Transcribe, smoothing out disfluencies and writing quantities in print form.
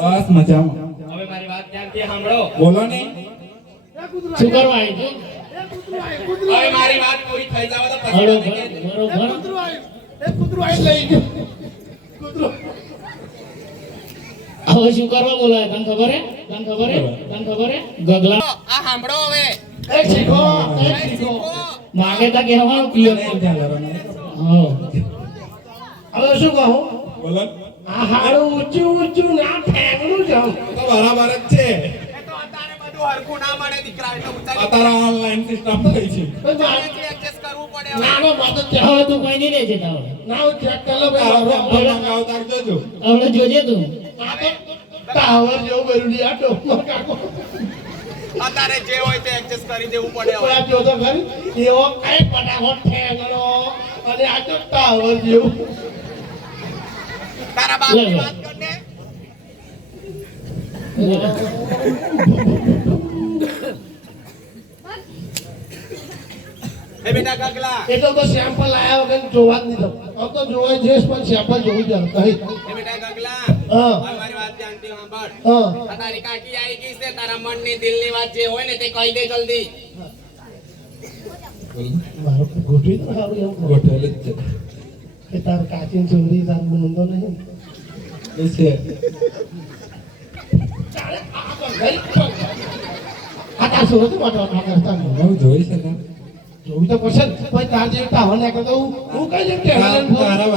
બસ મજામાં. હવે મારી વાત ધ્યાનથી સાંભળો. બોલો ને. શું કરવા આવી હવે મારી વાત પૂરી થઈ જાવ તો પછી હળો તમે કહેજો. હવે શું કરવા બોલાય તને ખબર હે ગગલા આ સાંભળો હવે. એક શીખો માગે તા કહેવાનું પિયર હા હવે શું કહું બોલો. આ હાડું ઊંચું ના ઠેકણું છે તો બરાબર જ છે. એ તો અત્યારે બધું હરખું ના મળે દીકરા એટલે ઊંચાઈ અત્યારે ઓનલાઈન સિસ્ટમ થઈ છે. એટલે એડજસ્ટ કરવું પડે હવે. નાનો માતો હવે તું કોઈ નહીં લેજે તાવડે ના હું ચેક કર લો તારો ભાઈ નંબર મંગાવતા જોજો. હવે જોજે તું ટાવર જેવું બરુડી આ ટોપમાં કાકો અત્યારે જે હોય તે એડજસ્ટ કરી દેવું પડે હવે. આ જોતો ખરી એવો કઈ ફટાફટ ઠેંગણો અને આ તો ટાવર જેવું તારા બાપની વાત કરને. એ બેટા ગગલા. એ તો સેમ્પલ લાયા વગર જોવા જ નહીં દઉં આમ તો જોવા જઈશ પણ સેમ્પલ જોવું જ નહીં એ બેટા ગગલા. હા. હવે મારી વાત ધ્યાનથી સાંભળ. હા આ તારી કાકી આવી ગઈ છે, તારા મનની દિલની વાત જે હોય ને તે કહી દે જલ્દી. મારું ગોઠવી તો સારું એવું ગોઠવેલ જ છે. કે તાર કાચીન ચોરી તાર મુંડો નહીં એ છે. આ તાર સુરત માટે કરતા હું જોઈ છે ને. જોવી તો પડશે ને પછી તાર જેવી ટાવર નાખે તો હું કઈ જેમ તારા